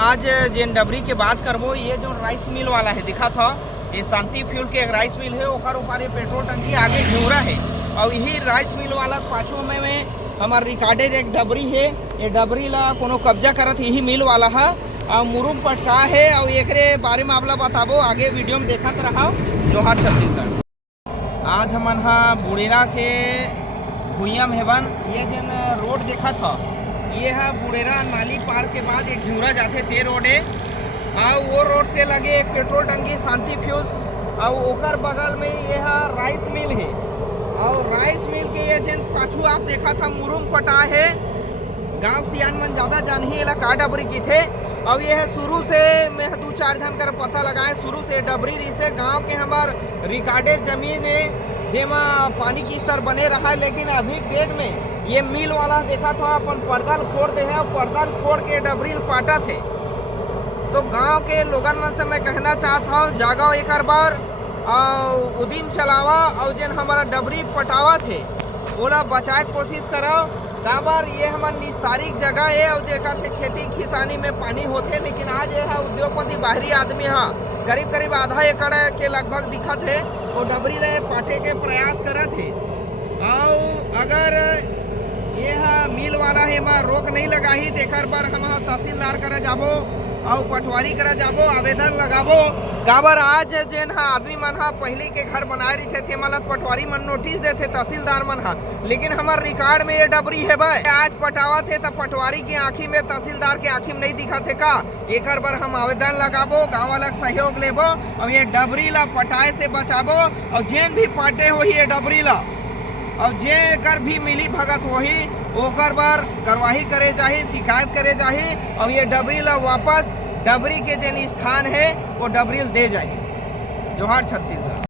आज जेन डबरी के बात करबो, ये जो राइस मिल वाला है दिखा था, ये शांति फ्यूल के एक राइस मिल है, ओकर ऊपर ये पेट्रोल टंकी आगे घेरा है और यही राइस मिल वाला पाछू में हमार रिकॉर्डेड एक डबरी है। ये डबरी ला कोनो कब्जा करत यही मिल वाला है और मुरुम पटका है और एकरे बारे में आपला बताबो, आगे वीडियो में देखत रहा। जोहार छत्तीसगढ़। आज हमन हा बुड़ेरा के भुइया में हेबन। ये जन रोड देखा था, ये है बुड़ेरा नाली पार के बाद एक घिउरा जाते ते रोड है और वो रोड से लगे एक पेट्रोल टंकी शांति फ्यूल्स और ओकर बगल में ये है राइस मिल है और राइस मिल के ये जन पाछू आप देखा था मुरुम पटा है। गांव सियान मन ज़्यादा जान ही एला का डबरी की थे और ये है शुरू से मैं 2-4 जन कर पता लगाए, शुरू से डबरी रही से गाँव के हमार रिकॉर्डेड जमीन है जेमा पानी की स्तर बने रहा है। लेकिन अभी डेट में ये मिल वाला देखा था अपन पर्दल फोड़ दे है, पर्दल फोड़ के डबरी पाटा थे। तो गांव के लोगन मन से मैं कहना चाहता हूँ, जागो एक बार और उदिम चलावा और जिन हमारा डबरी पटावा थे ओला बचाए कोशिश करो। काबर ये हमार निस्तारिक जगह है और जेकर से खेती किसानी में पानी होते, लेकिन आज ये है उद्योगपति बाहरी आदमी हाँ करीब करीब आधा एकड़ के लगभग दिखत है और डबरी ले पाटे के प्रयास करत है। और अगर ये मिल वाला है मां रोक नहीं लगाही देकर पर हम तहसीलदार करे जाबो और पटवारी करे जाबो, आवेदन लगाबो। काबर आज जेन आदमी मन पहले के घर बनाए रही थे तेमन पटवारी मन नोटिस देते तहसीलदार मन लेकिन हमार रिकॉर्ड में ये डबरी है भाई। आज पटावा थे तो पटवारी की आँखी में तहसीलदार के आँखी में नहीं दिखा थे का, एक बार हम आवेदन लगाबो, गाँव वाला सहयोग लेबो और ये डबरी ला पटाए से बचाबो और जेन भी पाटे हो ये डबरी ला और जे कर भी मिली भगत वही ओकर बार कार्रवाई करे जाही, शिकायत करे जाही और ये डबरी ला वापस डबरी के जेन स्थान है वो डबरी दे जाए। जोहार छत्तीसगढ़।